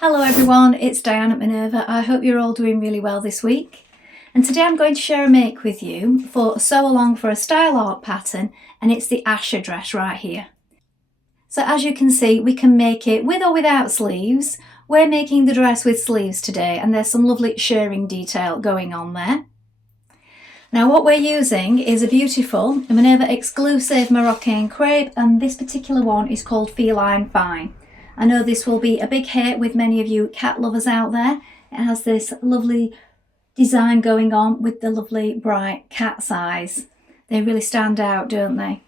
Hello everyone, it's Dianne at Minerva. I hope you're all doing really well this week. And today I'm going to share a make with you for Sew Along for a style art pattern, and it's the Asha dress right here. So as you can see, we can make it with or without sleeves. We're making the dress with sleeves today, and there's some lovely shirring detail going on there. Now what we're using is a beautiful Minerva exclusive Moroccan crepe, and this particular one is called Feline Fine. I know this will be a big hit with many of you cat lovers out there. It has this lovely design going on with the lovely bright cat's eyes. They really stand out, don't they?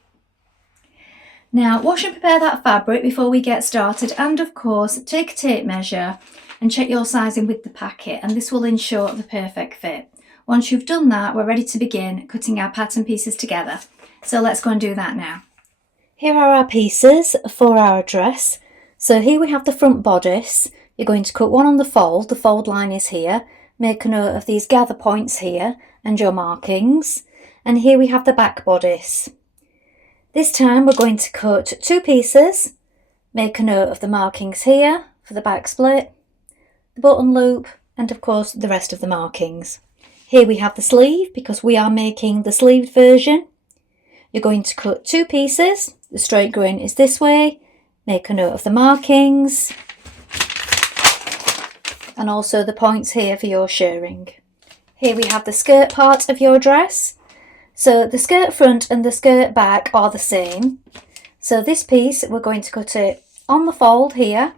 Now wash and prepare that fabric before we get started, and of course take a tape measure and check your sizing with the packet, and this will ensure the perfect fit. Once you've done that, we're ready to begin cutting our pattern pieces together. So let's go and do that now. Here are our pieces for our dress. So here we have the front bodice. You're going to cut one on the fold line is here. Make a note of these gather points here and your markings. And here we have the back bodice. This time we're going to cut two pieces. Make a note of the markings here for the back split, the button loop, and of course the rest of the markings. Here we have the sleeve because we are making the sleeved version. You're going to cut two pieces. The straight grain is this way. Make a note of the markings and also the points here for your shirring. Here we have the skirt part of your dress. So the skirt front and the skirt back are the same. So this piece, we're going to cut it on the fold here.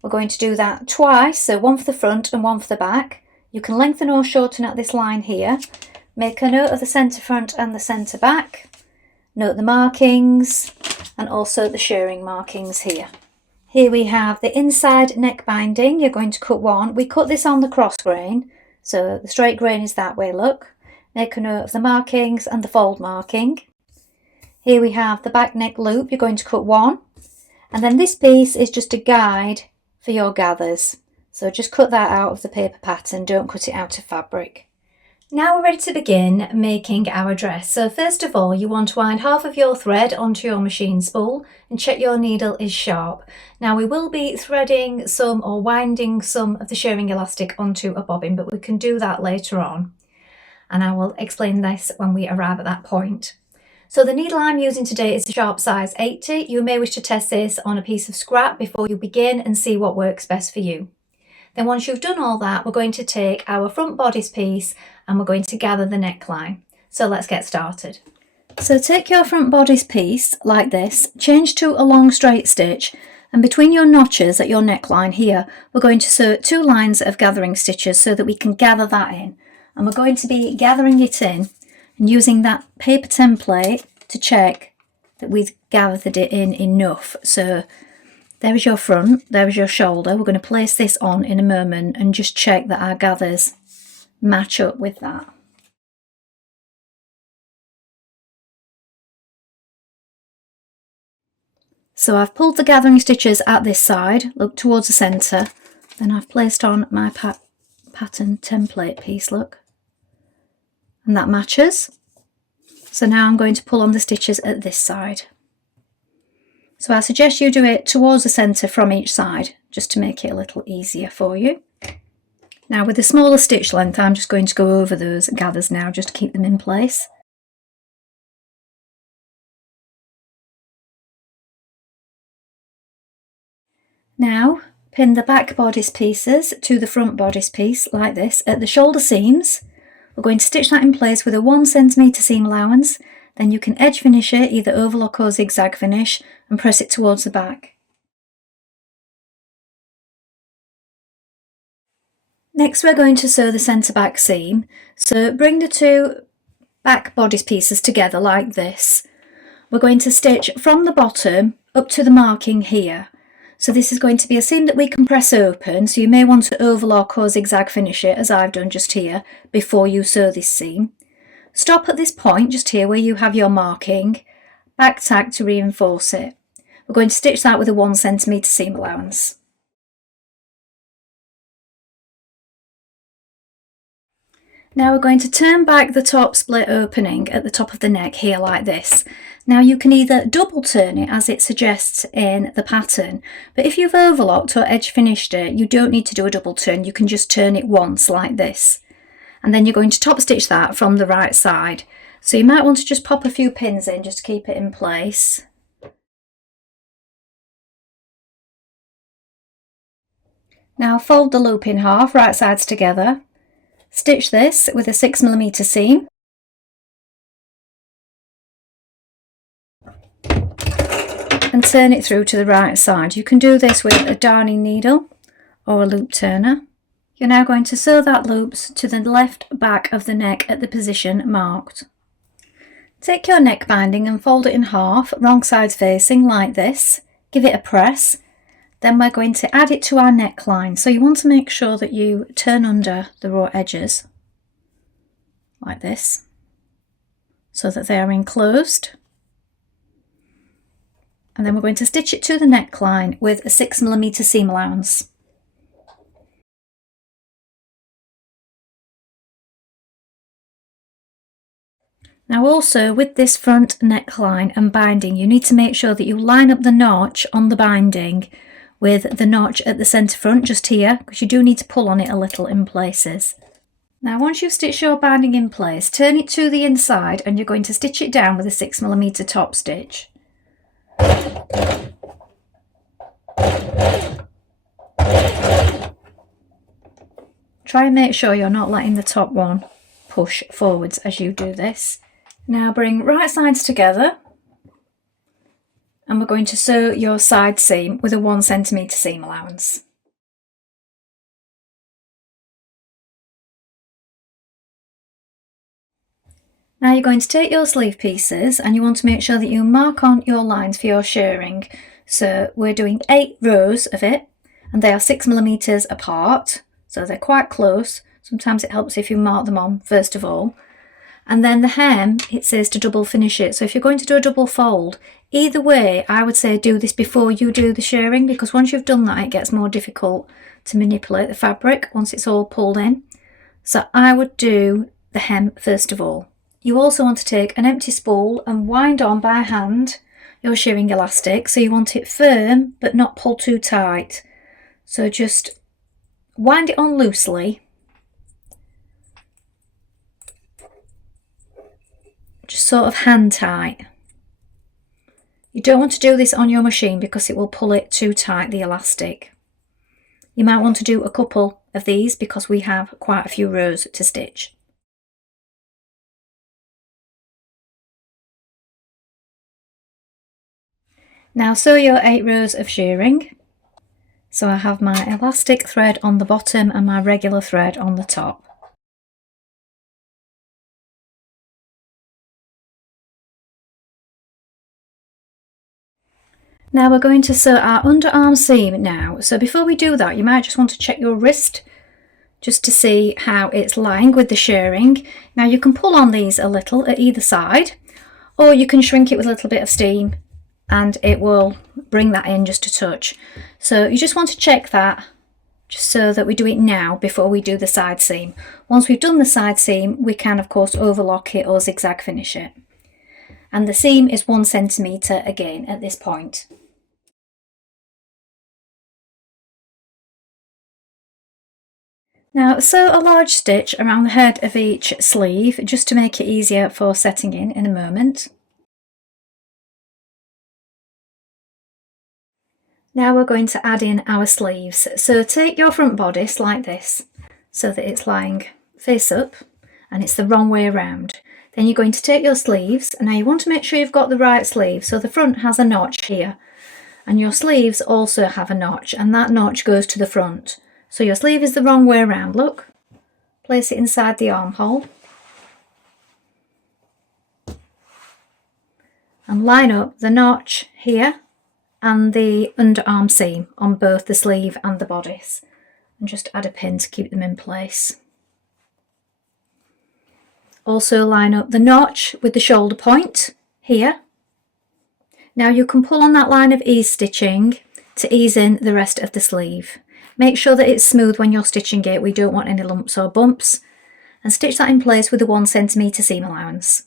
We're going to do that twice, so one for the front and one for the back. You can lengthen or shorten at this line here. Make a note of the centre front and the centre back. Note the markings and also the shirring markings here. Here we have the inside neck binding. You're going to cut one. We cut this on the cross grain, so the straight grain is that way, look. Make a note of the markings and the fold marking. Here we have the back neck loop. You're going to cut one. And then this piece is just a guide for your gathers. So just cut that out of the paper pattern, don't cut it out of fabric. Now we're ready to begin making our dress. So first of all, you want to wind half of your thread onto your machine spool and check your needle is sharp. Now we will be threading some or winding some of the shirring elastic onto a bobbin, but we can do that later on. And I will explain this when we arrive at that point. So the needle I'm using today is a sharp size 80. You may wish to test this on a piece of scrap before you begin and see what works best for you. Then once you've done all that, we're going to take our front bodice piece and we're going to gather the neckline. So let's get started. So take your front bodice piece like this, change to a long straight stitch, and between your notches at your neckline here, we're going to sew two lines of gathering stitches so that we can gather that in. And we're going to be gathering it in and using that paper template to check that we've gathered it in enough. So there is your front, there is your shoulder. We're going to place this on in a moment and just check that our gathers match up with that. So I've pulled the gathering stitches at this side, look towards the centre, then I've placed on my pattern template piece, look, and that matches. So now I'm going to pull on the stitches at this side. So I suggest you do it towards the centre from each side, just to make it a little easier for you. Now with the smaller stitch length, I'm just going to go over those gathers now, just to keep them in place. Now pin the back bodice pieces to the front bodice piece like this at the shoulder seams. We're going to stitch that in place with a 1 cm seam allowance. Then you can edge finish it, either overlock or zigzag finish, and press it towards the back. Next we're going to sew the centre back seam. So bring the two back bodice pieces together like this. We're going to stitch from the bottom up to the marking here. So this is going to be a seam that we can press open, so you may want to overlock or zigzag finish it, as I've done just here, before you sew this seam. Stop at this point just here where you have your marking, back tag to reinforce it. We're going to stitch that with a 1 cm seam allowance. Now we're going to turn back the top split opening at the top of the neck here like this. Now you can either double turn it as it suggests in the pattern, but if you've overlocked or edge finished it, you don't need to do a double turn, you can just turn it once like this. And then you're going to top stitch that from the right side. So you might want to just pop a few pins in just to keep it in place. Now fold the loop in half, right sides together. Stitch this with a 6mm seam. And turn it through to the right side. You can do this with a darning needle or a loop turner. You're now going to sew that loop to the left back of the neck at the position marked. Take your neck binding and fold it in half, wrong sides facing like this. Give it a press. Then we're going to add it to our neckline. So you want to make sure that you turn under the raw edges like this so that they are enclosed. And then we're going to stitch it to the neckline with a 6mm seam allowance. Now also with this front neckline and binding, you need to make sure that you line up the notch on the binding with the notch at the centre front just here, because you do need to pull on it a little in places. Now once you've stitched your binding in place, turn it to the inside and you're going to stitch it down with a 6mm top stitch. Try and make sure you're not letting the top one push forwards as you do this. Now bring right sides together and we're going to sew your side seam with a 1cm seam allowance. Now you're going to take your sleeve pieces and you want to make sure that you mark on your lines for your shirring. So we're doing 8 rows of it and they are 6mm apart, so they're quite close. Sometimes it helps if you mark them on first of all. And then the hem, it says to double finish it. So if you're going to do a double fold, either way I would say do this before you do the shirring, because once you've done that it gets more difficult to manipulate the fabric once it's all pulled in. So I would do the hem first of all. You also want to take an empty spool and wind on by hand your shirring elastic, so you want it firm but not pull too tight. So just wind it on loosely, just sort of hand tight. You don't want to do this on your machine because it will pull it too tight, the elastic. You might want to do a couple of these because we have quite a few rows to stitch. Now sew your 8 rows of shirring. So I have my elastic thread on the bottom and my regular thread on the top. Now we're going to sew our underarm seam now. So before we do that, you might just want to check your wrist just to see how it's lying with the shirring. Now you can pull on these a little at either side, or you can shrink it with a little bit of steam and it will bring that in just a touch. So you just want to check that just so that we do it now before we do the side seam. Once we've done the side seam, we can of course overlock it or zigzag finish it. And the seam is 1 centimetre again at this point. Now sew a large stitch around the head of each sleeve just to make it easier for setting in a moment. Now we're going to add in our sleeves. So take your front bodice like this so that it's lying face up and it's the wrong way around. Then you're going to take your sleeves, and now you want to make sure you've got the right sleeve. So the front has a notch here and your sleeves also have a notch, and that notch goes to the front. So your sleeve is the wrong way around, look. Place it inside the armhole and line up the notch here and the underarm seam on both the sleeve and the bodice, and just add a pin to keep them in place. Also line up the notch with the shoulder point here. Now you can pull on that line of ease stitching to ease in the rest of the sleeve. Make sure that it's smooth when you're stitching it, we don't want any lumps or bumps, and stitch that in place with the 1 centimetre seam allowance.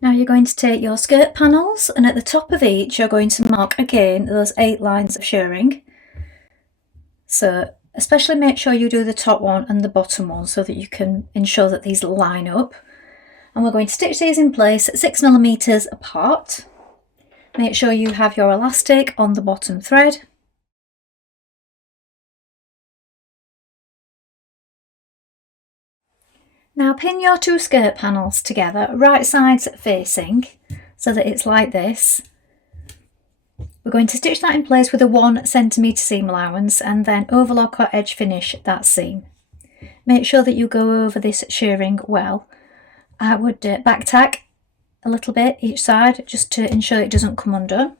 Now you're going to take your skirt panels, and at the top of each you're going to mark again those 8 lines of shirring. So especially make sure you do the top one and the bottom one so that you can ensure that these line up. And we're going to stitch these in place at 6mm apart. Make sure you have your elastic on the bottom thread. Now pin your 2 skirt panels together, right sides facing, so that it's like this. We're going to stitch that in place with a 1cm seam allowance and then overlock or edge finish that seam. Make sure that you go over this shirring well. I would back tack a little bit each side just to ensure it doesn't come undone.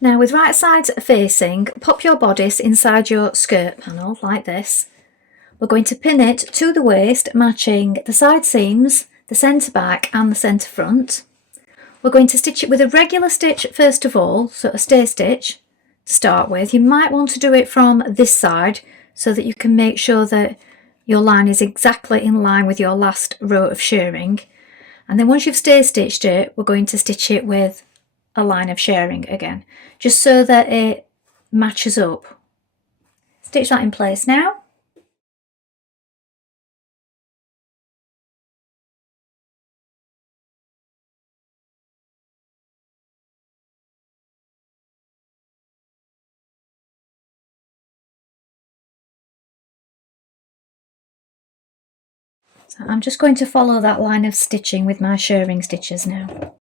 Now with right sides facing, pop your bodice inside your skirt panel like this. We're going to pin it to the waist, matching the side seams, the centre back and the centre front. We're going to stitch it with a regular stitch first of all, so a stay stitch to start with. You might want to do it from this side so that you can make sure that your line is exactly in line with your last row of shirring. And then once you've stay stitched it, we're going to stitch it with a line of shirring again, just so that it matches up. Stitch that in place now. So I'm just going to follow that line of stitching with my shirring stitches now.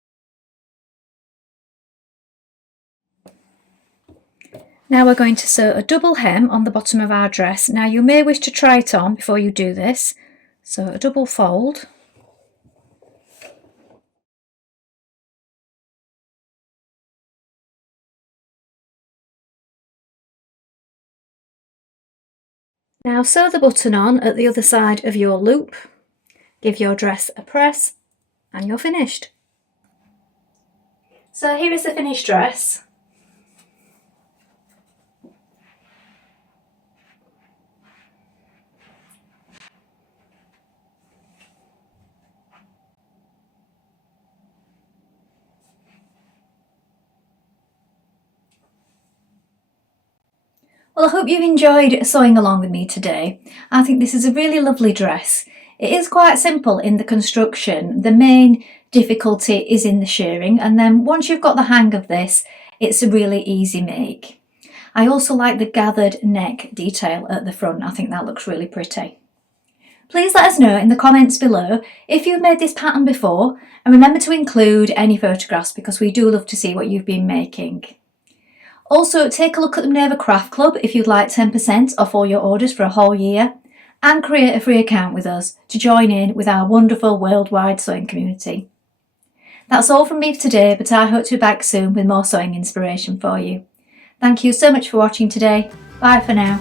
Now we're going to sew a double hem on the bottom of our dress. Now you may wish to try it on before you do this. So a double fold. Now sew the button on at the other side of your loop. Give your dress a press and you're finished. So here is the finished dress. Well, I hope you've enjoyed sewing along with me today. I think this is a really lovely dress. It is quite simple in the construction. The main difficulty is in the shirring, and then once you've got the hang of this, it's a really easy make. I also like the gathered neck detail at the front. I think that looks really pretty. Please let us know in the comments below if you've made this pattern before, and remember to include any photographs because we do love to see what you've been making. Also, take a look at the Minerva Craft Club if you'd like 10% off all your orders for a whole year, and create a free account with us to join in with our wonderful worldwide sewing community. That's all from me for today, but I hope to be back soon with more sewing inspiration for you. Thank you so much for watching today. Bye for now.